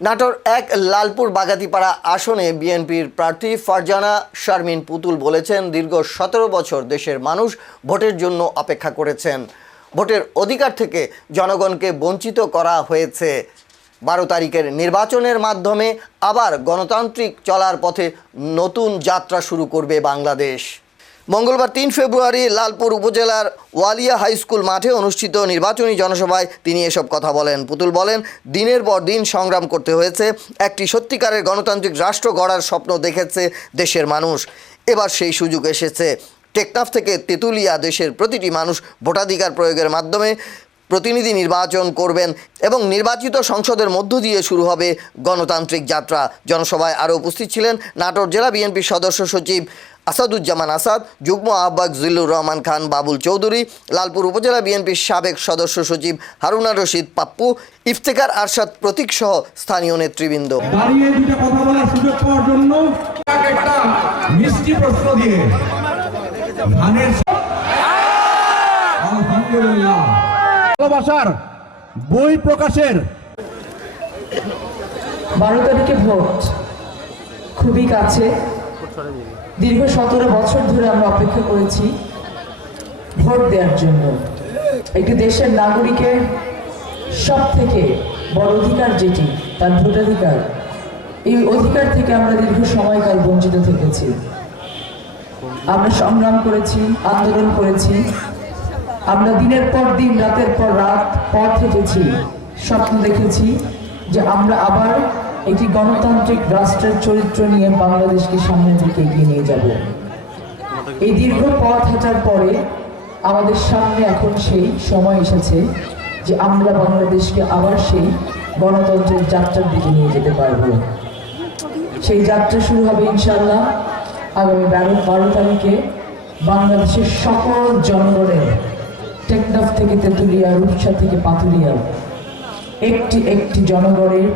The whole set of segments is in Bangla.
নাটোর এক লালপুর বাগাতিপাড়া আসনে বিএনপির প্রার্থী ফারজানা শারমিন পুতুল বলেছেন, দীর্ঘ 17 বছর দেশের মানুষ ভোটের জন্য অপেক্ষা করেছেন। ভোটের অধিকার থেকে জনগণকে বঞ্চিত করা হয়েছে। 12 তারিখের নির্বাচনের মাধ্যমে আবার গণতান্ত্রিক চলার পথে নতুন যাত্রা শুরু করবে বাংলাদেশ। মঙ্গলবার 3 ফেব্রুয়ারি লালপুর উপজেলার ওয়ালিয়া হাই স্কুল মাঠে অনুষ্ঠিত নির্বাচনী জনসভায় তিনি এসব কথা বলেন। পুতুল বলেন, দিনের পর দিন সংগ্রাম করতে হয়েছে। একটি সত্যিকারের গণতান্ত্রিক রাষ্ট্র গড়ার স্বপ্ন দেখেছে দেশের মানুষ। এবার সেই সুযোগ এসেছে। টেকনাফ থেকে তেঁতুলিয়া দেশের প্রতিটি মানুষ ভোটাধিকার প্রয়োগের মাধ্যমে প্রতিনিধি নির্বাচন করবেন এবং নির্বাচিত সংসদের মধ্য দিয়ে শুরু হবে গণতান্ত্রিক যাত্রা। জনসভায় আরও উপস্থিত ছিলেন নাটোর জেলা বিএনপির সদস্য সচিব আসাদুজ্জামান আসাদ, যুগ্ম আহ্বায়ক জিল্লুর রহমান খান বাবুল চৌধুরী, লালপুর উপজেলা বিএনপির সাবেক সদস্য সচিব হারুনা রশিদ পাপ্পু, ইফতেখার আরশাদ প্রতীক সহ স্থানীয় নেতৃবৃন্দ। দাঁড়িয়ে দুটো কথা বলার সুযোগ পাওয়ার জন্য একটা মিষ্টি প্রশ্ন দিয়ে আলহামদুলিল্লাহ ভালোবাসার বই প্রকাশের 12 তারিখে ভোট খুবই কাছে। দীর্ঘ 17 বছর ধরে আমরা অপেক্ষা করেছি ভোট দেওয়ার জন্য। একটি দেশের নাগরিকের সব থেকে বড় অধিকার যেটি তার ভোটাধিকার, এই অধিকার থেকে আমরা দীর্ঘ সময়কাল বঞ্চিত থেকেছি। আমরা সংগ্রাম করেছি, আন্দোলন করেছি, আমরা দিনের পর দিন রাতের পর রাত পথ হেঁটেছি, স্বপ্ন দেখেছি যে আমরা আবার একটি গণতান্ত্রিক রাষ্ট্রের চরিত্র নিয়ে বাংলাদেশকে সামনের দিকে এগিয়ে নিয়ে যাব। এই দীর্ঘ পথ হাঁটার পরে আমাদের সামনে এখন সেই সময় এসেছে যে আমরা বাংলাদেশকে আবার সেই গণতন্ত্রের যাত্রার দিকে নিয়ে যেতে পারব। সেই যাত্রা শুরু হবে ইনশাআল্লাহ আগামী 12 তারিখে। বাংলাদেশের সকল জনগণের টেকনাফ থেকে তেঁতুলিয়া, রূপসা থেকে পাথুরিয়া একটি জনগণের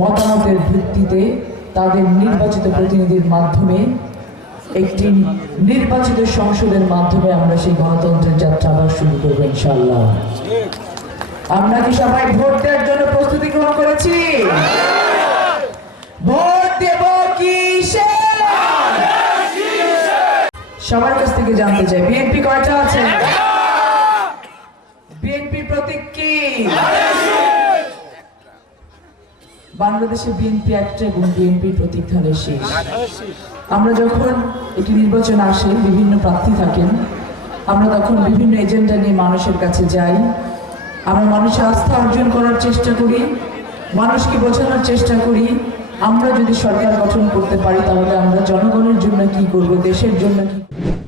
মতামতের ভিত্তিতে তাদের নির্বাচিত প্রতিনিধির মাধ্যমে একটি নির্বাচিত সংসদের মাধ্যমে আমরা সেই গণতন্ত্রের যাত্রা আবার শুরু করব ইনশাআল্লাহ। আমরা কি সবাই ভোট দেওয়ার জন্য প্রস্তুতি গ্রহণ করেছি? ভোট দেব কিসে? সবার কাছ থেকে জানতে চাই, বিএনপি কয়টা আছে? বিএনপি প্রতীক কি? বাংলাদেশে বিএনপি একটা এবং বিএনপির প্রতীক ধানের শীষ। আমরা যখন একটি নির্বাচন আসে, বিভিন্ন প্রার্থী থাকেন, আমরা তখন বিভিন্ন এজেন্ডা নিয়ে মানুষের কাছে যাই। আমরা মানুষের আস্থা অর্জন করার চেষ্টা করি, মানুষকে বোঝানোর চেষ্টা করি আমরা যদি সরকার গঠন করতে পারি তাহলে আমরা জনগণের জন্য কি করব, দেশের জন্য কি করব।